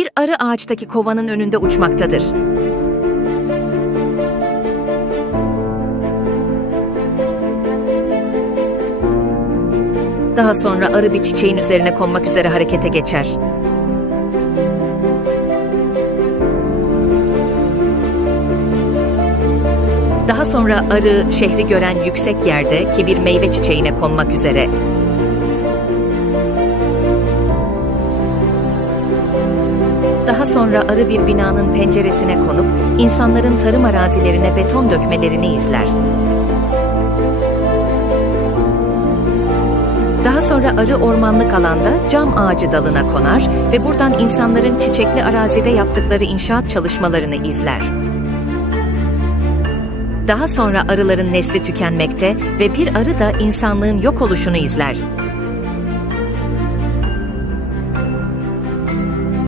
bir arı ağaçtaki kovanın önünde uçmaktadır. Daha sonra arı bir çiçeğin üzerine konmak üzere harekete geçer. Daha sonra arı şehri gören yüksek yerde ki bir meyve çiçeğine konmak üzere. Daha sonra arı bir binanın penceresine konup insanların tarım arazilerine beton dökmelerini izler. Daha sonra arı ormanlık alanda cam ağacı dalına konar ve buradan insanların çiçekli arazide yaptıkları inşaat çalışmalarını izler. Daha sonra arıların nesli tükenmekte ve bir arı da insanlığın yok oluşunu izler.